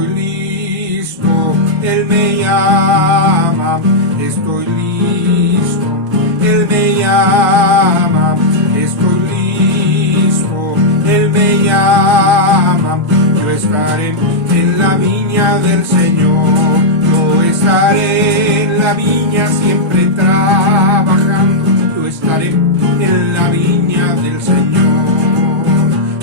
estoy listo, Él me llama, estoy listo, Él me llama, estoy listo, Él me llama. Yo estaré en la viña del Señor, yo estaré en la viña siempre trabajando, yo estaré en la viña del Señor,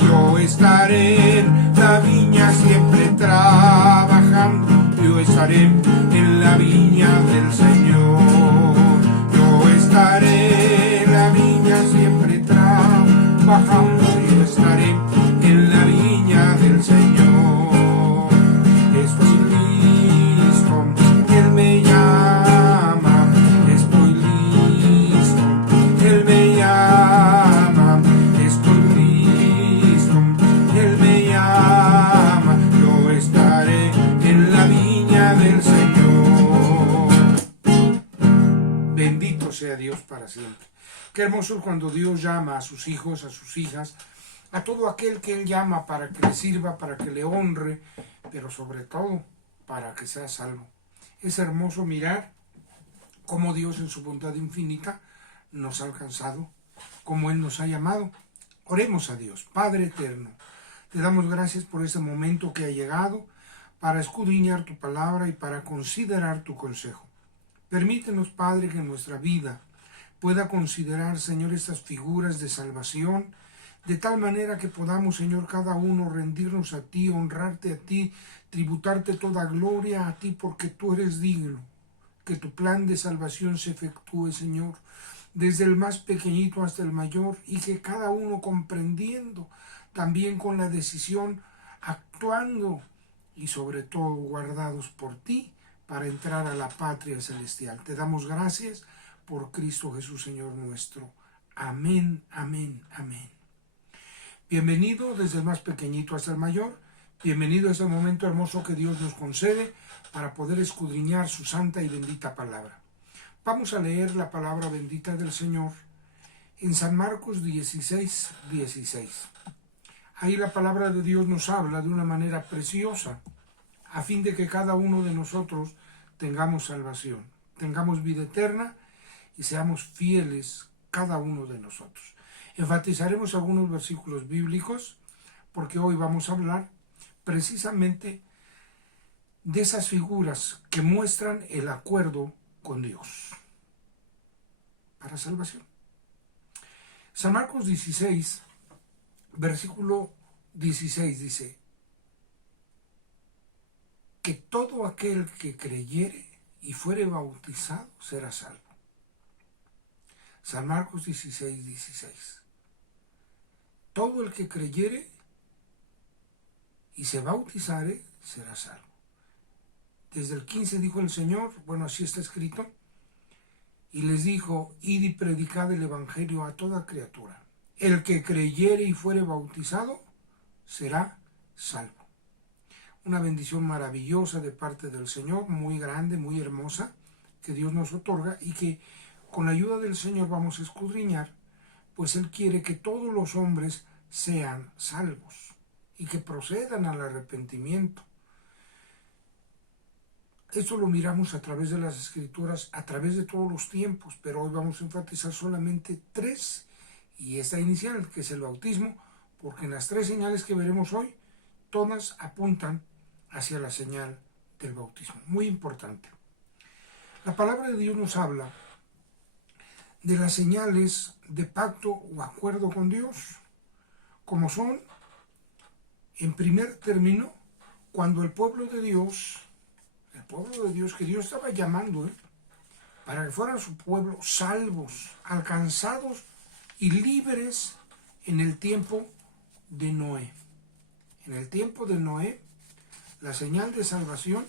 yo estaré en la viña siempre trabajando, yo estaré en la viña del Señor, yo estaré en la viña siempre trabajando, yo estaré en la viña del Señor. Estoy listo, Él me llama, estoy listo, Él me llama, estoy listo, Él me llama, yo estaré en la viña del Señor. Bendito sea Dios para siempre. Qué hermoso cuando Dios llama a sus hijos, a sus hijas, a todo aquel que Él llama para que le sirva, para que le honre, pero sobre todo para que sea salvo. Es hermoso mirar cómo Dios en su bondad infinita nos ha alcanzado, cómo Él nos ha llamado. Oremos a Dios. Padre eterno, te damos gracias por este momento que ha llegado para escudriñar tu palabra y para considerar tu consejo. Permítenos, Padre, que en nuestra vida pueda considerar, Señor, estas figuras de salvación, de tal manera que podamos, Señor, cada uno rendirnos a ti, honrarte a ti, tributarte toda gloria a ti, porque tú eres digno. Que tu plan de salvación se efectúe, Señor, desde el más pequeñito hasta el mayor, y que cada uno comprendiendo, también con la decisión, actuando y sobre todo guardados por ti para entrar a la patria celestial. Te damos gracias por Cristo Jesús, Señor nuestro. Amén, amén, amén. Bienvenido desde el más pequeñito hasta el mayor. Bienvenido a este momento hermoso que Dios nos concede para poder escudriñar su santa y bendita palabra. Vamos a leer la palabra bendita del Señor en San Marcos 16, 16. Ahí la palabra de Dios nos habla de una manera preciosa, a fin de que cada uno de nosotros tengamos salvación, tengamos vida eterna y seamos fieles cada uno de nosotros. Enfatizaremos algunos versículos bíblicos porque hoy vamos a hablar precisamente de esas figuras que muestran el acuerdo con Dios para salvación. San Marcos 16, versículo 16 dice que todo aquel que creyere y fuere bautizado será salvo. San Marcos 16, 16. Todo el que creyere y se bautizare será salvo. Desde el 15 dijo el Señor, bueno, así está escrito, y les dijo, id y predicad el evangelio a toda criatura. El que creyere y fuere bautizado será salvo. Una bendición maravillosa de parte del Señor, muy grande, muy hermosa, que Dios nos otorga y que con la ayuda del Señor vamos a escudriñar, pues Él quiere que todos los hombres sean salvos y que procedan al arrepentimiento. Esto lo miramos a través de las Escrituras, a través de todos los tiempos, pero hoy vamos a enfatizar solamente tres, y esta inicial, que es el bautismo, porque en las tres señales que veremos hoy, todas apuntan hacia la señal del bautismo. Muy importante. La palabra de Dios nos habla de las señales de pacto o acuerdo con Dios, como son, en primer término, cuando el pueblo de Dios que Dios estaba llamando para que fueran su pueblo salvos, alcanzados y libres en el tiempo de Noé. En el tiempo de Noé, la señal de salvación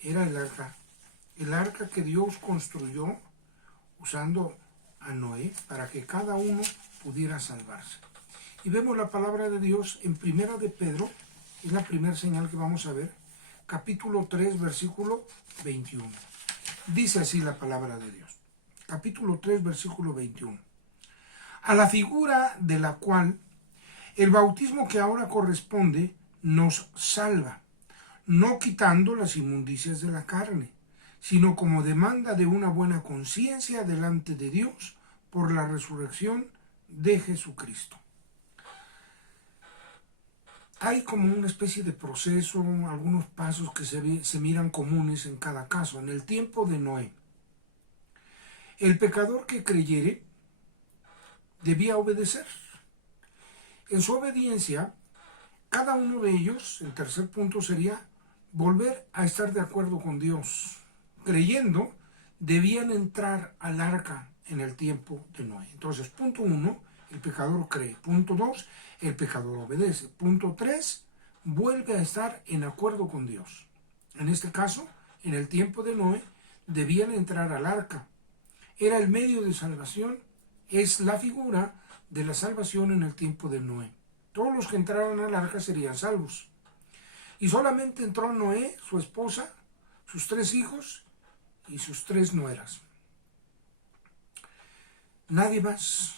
era el arca que Dios construyó usando a Noé para que cada uno pudiera salvarse. Y vemos la palabra de Dios en Primera de Pedro, es la primera señal que vamos a ver, capítulo 3, versículo 21. Dice así la palabra de Dios. Capítulo 3, versículo 21. A la figura de la cual el bautismo que ahora corresponde nos salva, no quitando las inmundicias de la carne, sino como demanda de una buena conciencia delante de Dios por la resurrección de Jesucristo. Hay como una especie de proceso, algunos pasos que se miran comunes en cada caso. En el tiempo de Noé, el pecador que creyere debía obedecer. En su obediencia, cada uno de ellos, el tercer punto sería volver a estar de acuerdo con Dios. Creyendo, debían entrar al arca en el tiempo de Noé. Entonces, punto 1, el pecador cree. Punto 2, el pecador obedece. Punto 3, vuelve a estar en acuerdo con Dios. En este caso, en el tiempo de Noé, debían entrar al arca. Era el medio de salvación, es la figura de la salvación en el tiempo de Noé. Todos los que entraran al arca serían salvos. Y solamente entró Noé, su esposa, sus 3 hijos y sus 3 nueras. Nadie más.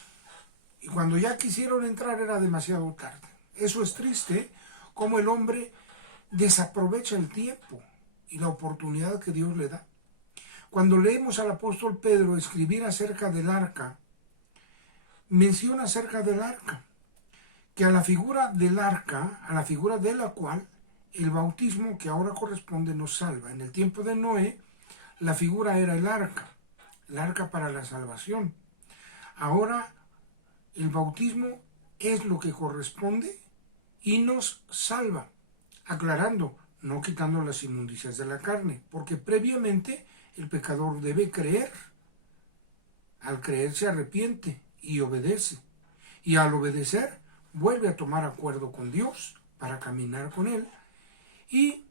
Y cuando ya quisieron entrar era demasiado tarde. Eso es triste, como el hombre desaprovecha el tiempo y la oportunidad que Dios le da. Cuando leemos al apóstol Pedro escribir acerca del arca, menciona acerca del arca, que a la figura del arca, a la figura de la cual el bautismo que ahora corresponde nos salva. En el tiempo de Noé, la figura era el arca para la salvación. Ahora el bautismo es lo que corresponde y nos salva, aclarando, no quitando las inmundicias de la carne, porque previamente el pecador debe creer. Al creer se arrepiente y obedece, y al obedecer vuelve a tomar acuerdo con Dios para caminar con Él. Y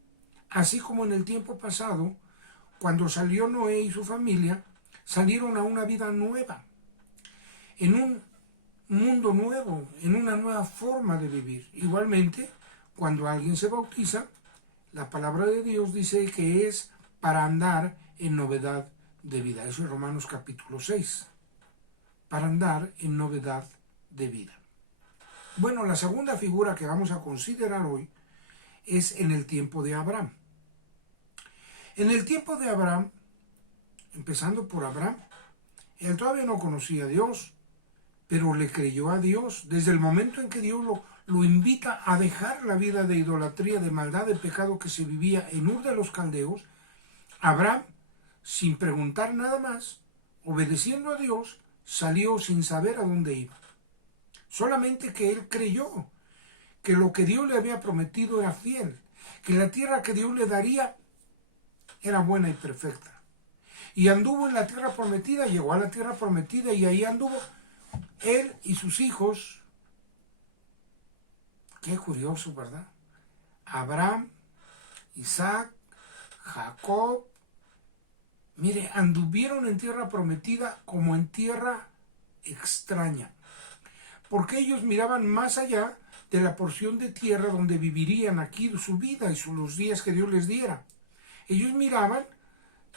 así como en el tiempo pasado, cuando salió Noé y su familia, salieron a una vida nueva, en un mundo nuevo, en una nueva forma de vivir. Igualmente, cuando alguien se bautiza, la palabra de Dios dice que es para andar en novedad de vida. Eso es Romanos capítulo 6. Para andar en novedad de vida. Bueno, la segunda figura que vamos a considerar hoy es en el tiempo de Abraham. En el tiempo de Abraham, empezando por Abraham, él todavía no conocía a Dios, pero le creyó a Dios. Desde el momento en que Dios lo invita a dejar la vida de idolatría, de maldad, de pecado que se vivía en Ur de los Caldeos, Abraham, sin preguntar nada más, obedeciendo a Dios, salió sin saber a dónde iba. Solamente que él creyó que lo que Dios le había prometido era fiel, que la tierra que Dios le daría era buena y perfecta. Y anduvo en la tierra prometida, llegó a la tierra prometida y ahí anduvo él y sus hijos. Qué curioso, ¿verdad? Abraham, Isaac, Jacob. Mire, anduvieron en tierra prometida como en tierra extraña, porque ellos miraban más allá de la porción de tierra donde vivirían aquí su vida y los días que Dios les diera. Ellos miraban,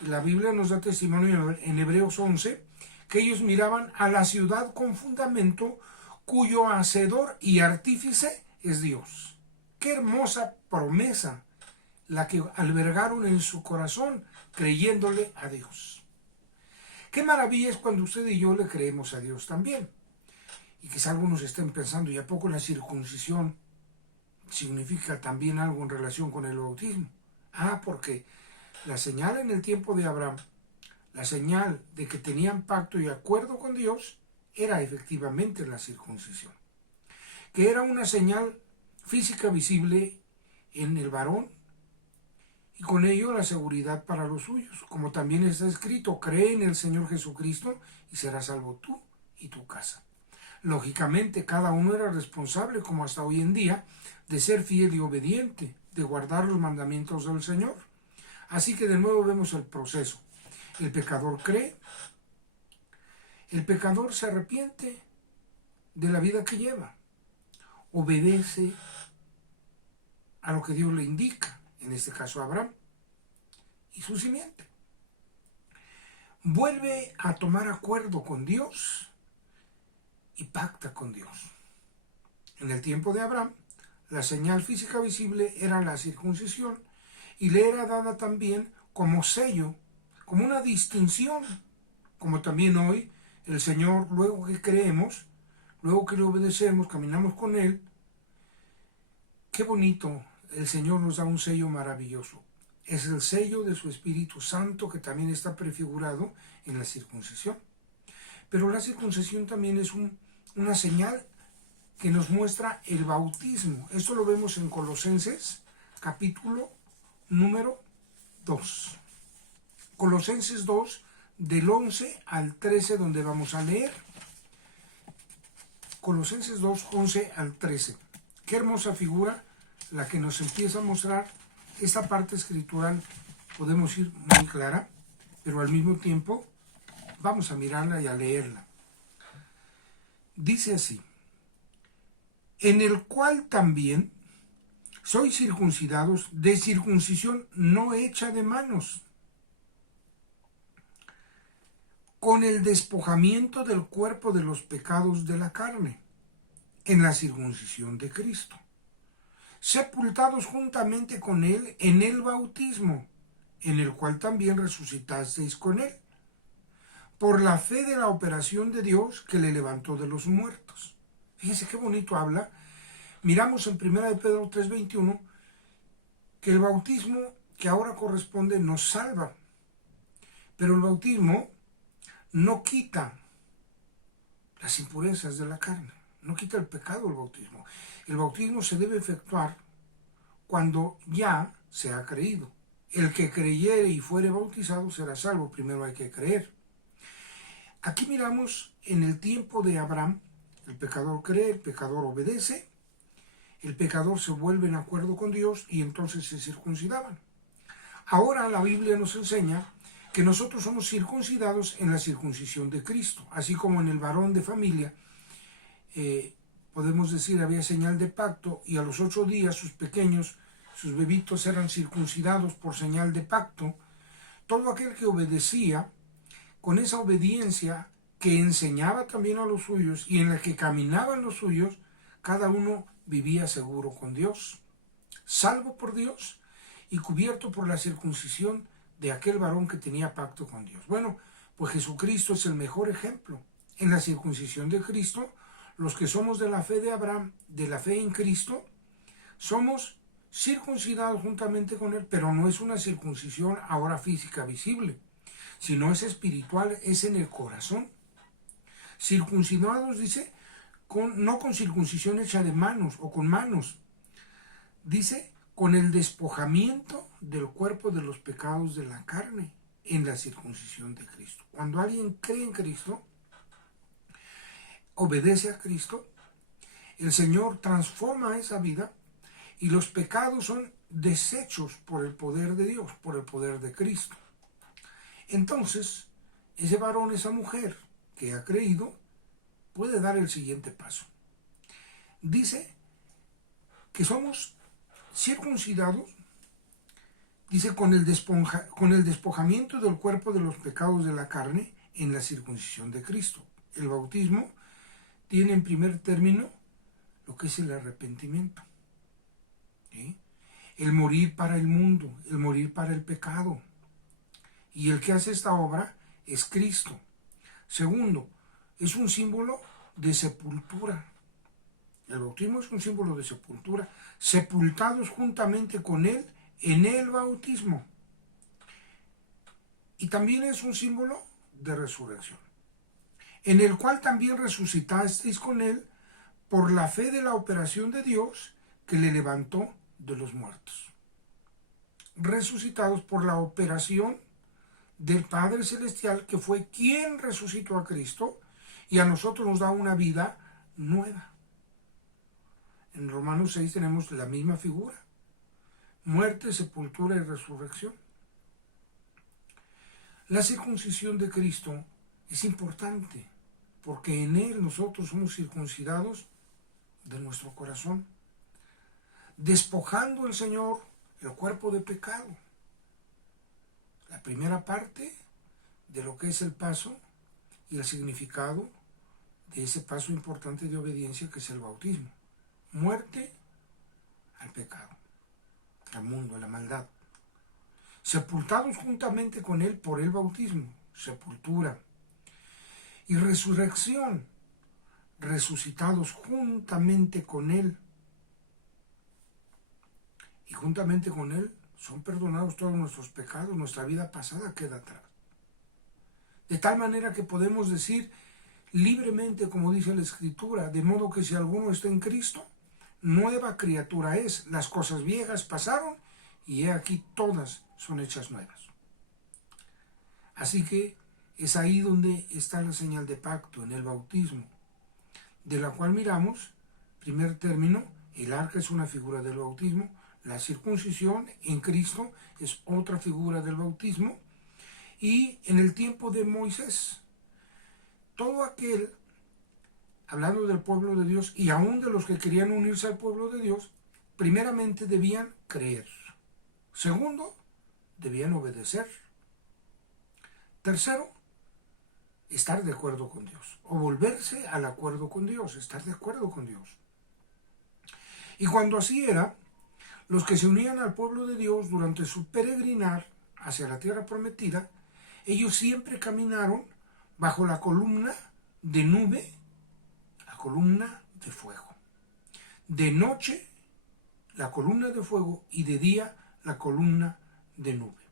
la Biblia nos da testimonio en Hebreos 11, que ellos miraban a la ciudad con fundamento cuyo hacedor y artífice es Dios. Qué hermosa promesa la que albergaron en su corazón creyéndole a Dios. Qué maravilla es cuando usted y yo le creemos a Dios también. Y quizá algunos estén pensando, ¿y a poco la circuncisión significa también algo en relación con el bautismo? Porque la señal en el tiempo de Abraham, la señal de que tenían pacto y acuerdo con Dios, era efectivamente la circuncisión, que era una señal física visible en el varón y con ello la seguridad para los suyos, como también está escrito, cree en el Señor Jesucristo y serás salvo tú y tu casa. Lógicamente, cada uno era responsable, como hasta hoy en día, de ser fiel y obediente, de guardar los mandamientos del Señor. Así que de nuevo vemos el proceso. El pecador cree, el pecador se arrepiente de la vida que lleva, obedece a lo que Dios le indica, en este caso a Abraham y su simiente. Vuelve a tomar acuerdo con Dios y pacta con Dios. En el tiempo de Abraham, la señal física visible era la circuncisión y le era dada también como sello, como una distinción, como también hoy el Señor, luego que creemos, luego que le obedecemos, caminamos con Él. Qué bonito, el Señor nos da un sello maravilloso. Es el sello de su Espíritu Santo, que también está prefigurado en la circuncisión. Pero la circuncisión también es una señal que nos muestra el bautismo. Esto lo vemos en Colosenses, capítulo número 2. Colosenses 2, del 11 al 13, donde vamos a leer. Colosenses 2, 11 al 13. Qué hermosa figura la que nos empieza a mostrar esta parte escritural, podemos ir muy clara, pero al mismo tiempo vamos a mirarla y a leerla. Dice así: en el cual también sois circuncidados de circuncisión no hecha de manos, con el despojamiento del cuerpo de los pecados de la carne, en la circuncisión de Cristo, sepultados juntamente con Él en el bautismo, en el cual también resucitasteis con Él, por la fe de la operación de Dios que le levantó de los muertos. Fíjense qué bonito habla. Miramos en 1 de Pedro 3:21 que el bautismo que ahora corresponde nos salva, pero el bautismo no quita las impurezas de la carne, no quita el pecado del bautismo. El bautismo se debe efectuar cuando ya se ha creído. El que creyere y fuere bautizado será salvo. Primero hay que creer. Aquí miramos en el tiempo de Abraham, el pecador cree, el pecador obedece, el pecador se vuelve en acuerdo con Dios y entonces se circuncidaban. Ahora la Biblia nos enseña que nosotros somos circuncidados en la circuncisión de Cristo, así como en el varón de familia, podemos decir, había señal de pacto, y a los 8 días sus pequeños, sus bebitos eran circuncidados por señal de pacto. Todo aquel que obedecía, con esa obediencia que enseñaba también a los suyos y en la que caminaban los suyos, cada uno vivía seguro con Dios, salvo por Dios y cubierto por la circuncisión de aquel varón que tenía pacto con Dios. Bueno, pues Jesucristo es el mejor ejemplo. En la circuncisión de Cristo, los que somos de la fe de Abraham, de la fe en Cristo, somos circuncidados juntamente con Él, pero no es una circuncisión ahora física visible, sino es espiritual, es en el corazón. Circuncidados, dice, no con circuncisión hecha de manos o con manos, dice, con el despojamiento del cuerpo de los pecados de la carne en la circuncisión de Cristo. Cuando alguien cree en Cristo, obedece a Cristo, el Señor transforma esa vida y los pecados son deshechos por el poder de Dios, por el poder de Cristo. Entonces, ese varón, esa mujer que ha creído, puede dar el siguiente paso. Dice que somos circuncidados, dice, con el despojamiento del cuerpo de los pecados de la carne en la circuncisión de Cristo. El bautismo tiene en primer término lo que es el arrepentimiento, ¿sí? El morir para el mundo, el morir para el pecado. Y el que hace esta obra es Cristo. Segundo, es un símbolo de sepultura. El bautismo es un símbolo de sepultura, sepultados juntamente con Él en el bautismo. Y también es un símbolo de resurrección, en el cual también resucitasteis con Él por la fe de la operación de Dios que le levantó de los muertos. Resucitados por la operación del Padre Celestial, que fue quien resucitó a Cristo y a nosotros nos da una vida nueva. En Romanos 6 tenemos la misma figura: muerte, sepultura y resurrección. La circuncisión de Cristo es importante porque en Él nosotros somos circuncidados de nuestro corazón, despojando el Señor el cuerpo de pecado. La primera parte de lo que es el paso y el significado de ese paso importante de obediencia que es el bautismo. Muerte al pecado, al mundo, a la maldad. sepultados juntamente con Él por el bautismo, sepultura, y resurrección, resucitados juntamente con Él. Y juntamente con Él son perdonados todos nuestros pecados, nuestra vida pasada queda atrás. De tal manera que podemos decir libremente, como dice la Escritura, de modo que si alguno está en Cristo, nueva criatura es, las cosas viejas pasaron y he aquí todas son hechas nuevas. Así que es ahí donde está la señal de pacto, en el bautismo, de la cual miramos, primer término, el arca es una figura del bautismo, la circuncisión en Cristo es otra figura del bautismo, y en el tiempo de Moisés, todo aquel, hablando del pueblo de Dios y aún de los que querían unirse al pueblo de Dios, primeramente debían creer. Segundo, debían obedecer. Tercero, estar de acuerdo con Dios, o volverse al acuerdo con Dios, estar de acuerdo con Dios. Y cuando así era, los que se unían al pueblo de Dios durante su peregrinar hacia la tierra prometida, ellos siempre caminaron bajo la columna de nube, la columna de fuego. De noche, la columna de fuego, y de día, la columna de nube.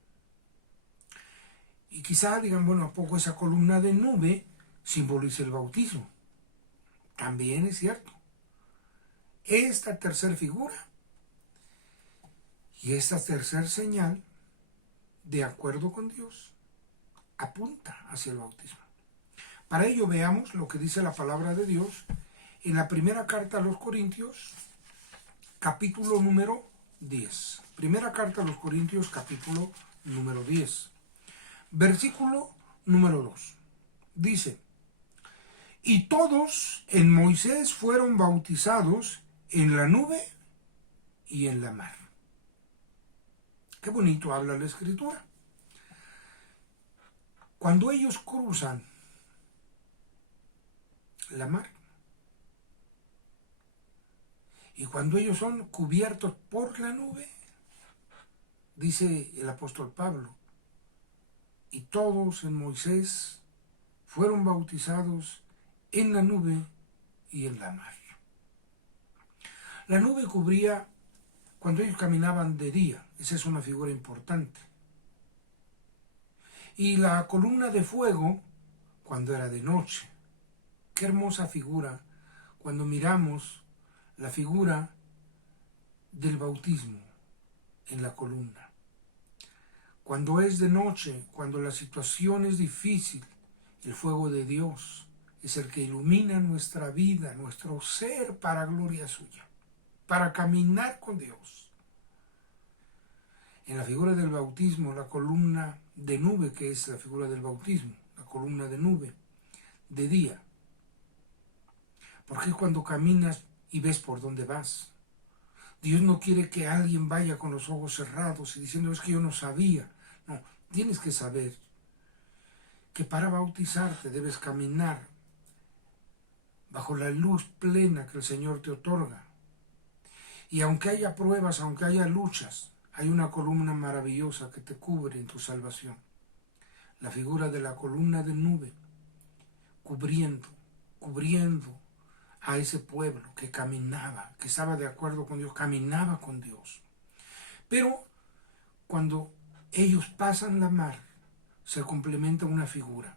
Y quizá digan, bueno, ¿a poco esa columna de nube simboliza el bautismo? También es cierto. Esta tercera figura y esta tercera señal, de acuerdo con Dios, apunta hacia el bautismo. Para ello veamos lo que dice la palabra de Dios en la primera carta a los Corintios, capítulo número 10. Primera carta a los Corintios, capítulo número 10. Versículo número 2. Dice, y todos en Moisés fueron bautizados en la nube y en la mar. Qué bonito habla la Escritura. Cuando ellos cruzan la mar y cuando ellos son cubiertos por la nube, dice el apóstol Pablo, y todos en Moisés fueron bautizados en la nube y en la mar. La nube cubría cuando ellos caminaban de día, esa es una figura importante. Y la columna de fuego cuando era de noche. Qué hermosa figura cuando miramos la figura del bautismo en la columna. Cuando es de noche, cuando la situación es difícil, el fuego de Dios es el que ilumina nuestra vida, nuestro ser para gloria suya, para caminar con Dios. En la figura del bautismo, la columna de nube, que es la figura del bautismo, la columna de nube, de día. Porque cuando caminas y ves por dónde vas, Dios no quiere que alguien vaya con los ojos cerrados y diciendo, es que yo no sabía. No, tienes que saber que para bautizarte debes caminar bajo la luz plena que el Señor te otorga. Y aunque haya pruebas, aunque haya luchas, hay una columna maravillosa que te cubre en tu salvación. La figura de la columna de nube, cubriendo a ese pueblo que caminaba, que estaba de acuerdo con Dios, caminaba con Dios. Pero cuando ellos pasan la mar, se complementa una figura.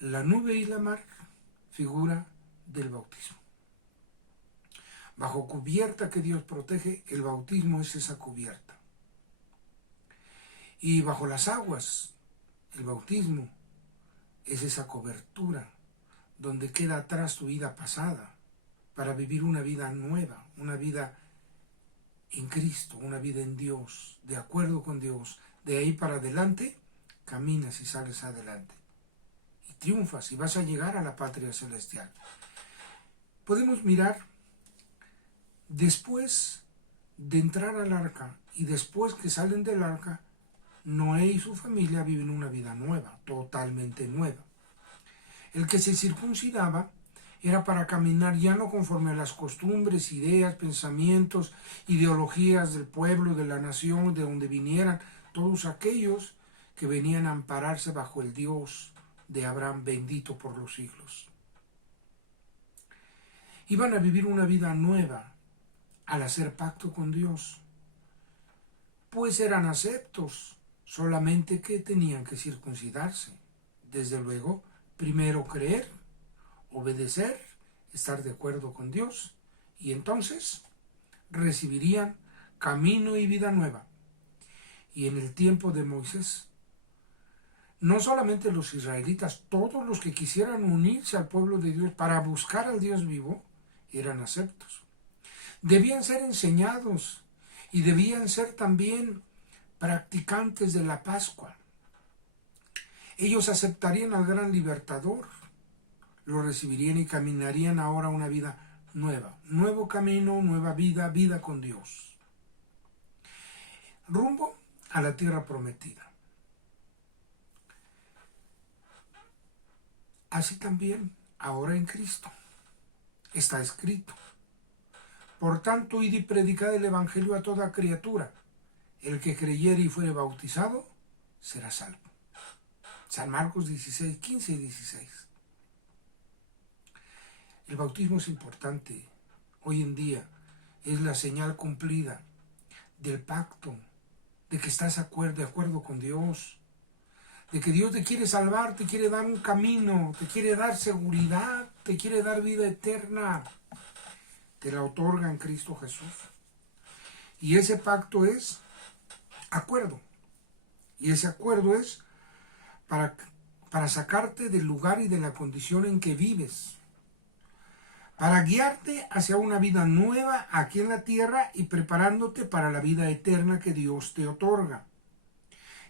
La nube y la mar, figura del bautismo. Bajo cubierta que Dios protege, el bautismo es esa cubierta. Y bajo las aguas, el bautismo es esa cobertura donde queda atrás tu vida pasada para vivir una vida nueva, una vida en Cristo, una vida en Dios, de acuerdo con Dios. De ahí para adelante, caminas y sales adelante. Y triunfas y vas a llegar a la patria celestial. Podemos mirar después de entrar al arca y después que salen del arca, Noé y su familia viven una vida nueva, totalmente nueva. El que se circuncidaba era para caminar ya no conforme a las costumbres, ideas, pensamientos, ideologías del pueblo, de la nación, de donde vinieran todos aquellos que venían a ampararse bajo el Dios de Abraham, bendito por los siglos. Iban a vivir una vida nueva al hacer pacto con Dios, pues eran aceptos, solamente que tenían que circuncidarse. Desde luego, primero creer, obedecer, estar de acuerdo con Dios, y entonces recibirían camino y vida nueva. Y en el tiempo de Moisés, no solamente los israelitas, todos los que quisieran unirse al pueblo de Dios para buscar al Dios vivo, eran aceptos. Debían ser enseñados y debían ser también practicantes de la Pascua. Ellos aceptarían al gran libertador, lo recibirían y caminarían ahora una vida nueva, nuevo camino, nueva vida, vida con Dios, rumbo a la tierra prometida. Así también ahora en Cristo está escrito: por tanto, id y predicad el evangelio a toda criatura. El que creyere y fuere bautizado será salvo. San Marcos 16, 15 y 16. El bautismo es importante. Hoy en día es la señal cumplida del pacto, de que estás de acuerdo con Dios, de que Dios te quiere salvar, te quiere dar un camino, te quiere dar seguridad, te quiere dar vida eterna. Te la otorga en Cristo Jesús. Y ese pacto es acuerdo. Y ese acuerdo es para sacarte del lugar y de la condición en que vives, para guiarte hacia una vida nueva aquí en la tierra y preparándote para la vida eterna que Dios te otorga.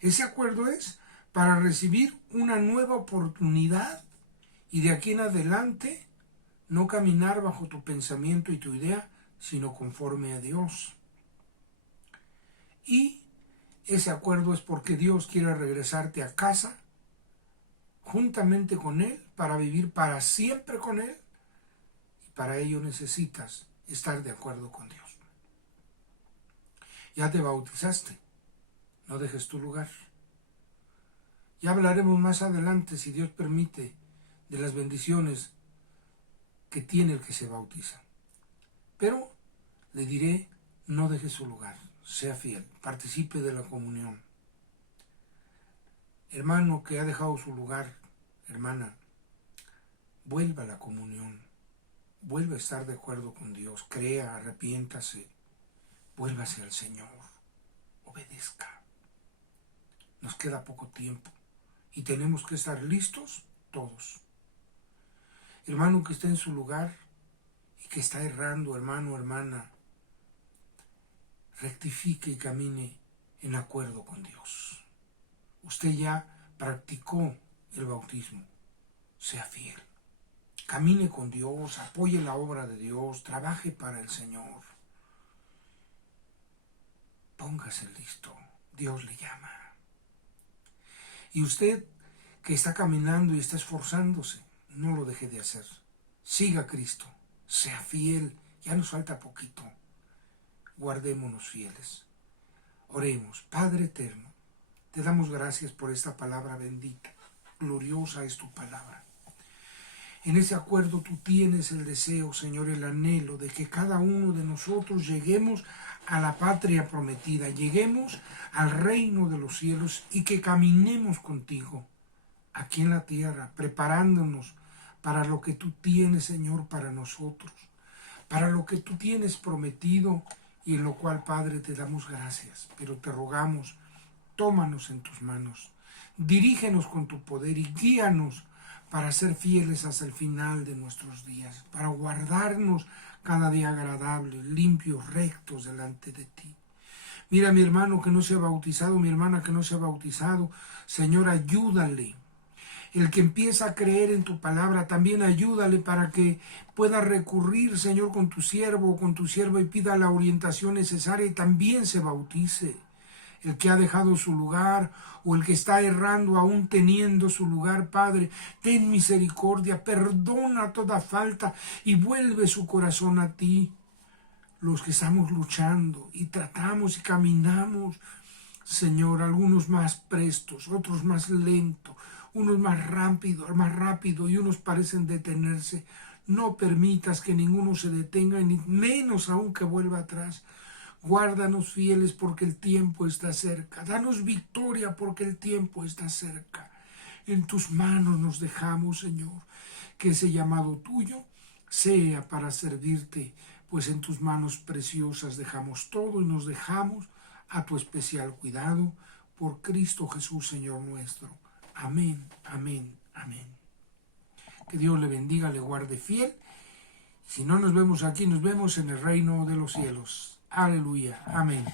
Ese acuerdo es para recibir una nueva oportunidad y de aquí en adelante no caminar bajo tu pensamiento y tu idea, sino conforme a Dios. Y ese acuerdo es porque Dios quiere regresarte a casa juntamente con Él para vivir para siempre con Él. Para ello necesitas estar de acuerdo con Dios. Ya te bautizaste, no dejes tu lugar. Ya hablaremos más adelante, si Dios permite, de las bendiciones que tiene el que se bautiza. Pero le diré, no deje su lugar, sea fiel, participe de la comunión. Hermano que ha dejado su lugar, hermana, vuelva a la comunión. Vuelva a estar de acuerdo con Dios, crea, arrepiéntase, vuélvase al Señor, obedezca. Nos queda poco tiempo y tenemos que estar listos todos. Hermano que está en su lugar y que está errando, hermano, hermana, rectifique y camine en acuerdo con Dios. Usted ya practicó el bautismo, sea fiel. Camine con Dios, apoye la obra de Dios, trabaje para el Señor. Póngase listo, Dios le llama. Y usted que está caminando y está esforzándose, no lo deje de hacer. Siga a Cristo, sea fiel, ya nos falta poquito. Guardémonos fieles. Oremos. Padre eterno, te damos gracias por esta palabra bendita. Gloriosa es tu palabra. En ese acuerdo tú tienes el deseo, Señor, el anhelo de que cada uno de nosotros lleguemos a la patria prometida, lleguemos al reino de los cielos y que caminemos contigo aquí en la tierra, preparándonos para lo que tú tienes, Señor, para nosotros, para lo que tú tienes prometido y en lo cual, Padre, te damos gracias, pero te rogamos, tómanos en tus manos, dirígenos con tu poder y guíanos para ser fieles hasta el final de nuestros días, para guardarnos cada día agradables, limpios, rectos delante de ti. Mira mi hermano que no se ha bautizado, mi hermana que no se ha bautizado, Señor, ayúdale. El que empieza a creer en tu palabra, también ayúdale para que pueda recurrir, Señor, con tu siervo o con tu sierva y pida la orientación necesaria y también se bautice. el que ha dejado su lugar o el que está errando aún teniendo su lugar, Padre, ten misericordia, perdona toda falta y vuelve su corazón a ti. Los que estamos luchando y tratamos y caminamos, Señor, algunos más prestos, otros más lentos, unos más rápido y unos parecen detenerse. No permitas que ninguno se detenga, ni menos aún que vuelva atrás. Guárdanos fieles porque el tiempo está cerca. Danos victoria porque el tiempo está cerca. En tus manos nos dejamos, Señor, que ese llamado tuyo sea para servirte, pues en tus manos preciosas dejamos todo y nos dejamos a tu especial cuidado por Cristo Jesús, Señor nuestro. Amén, amén, amén. Que Dios le bendiga, le guarde fiel. Si no nos vemos aquí, nos vemos en el reino de los cielos. Aleluya, amén.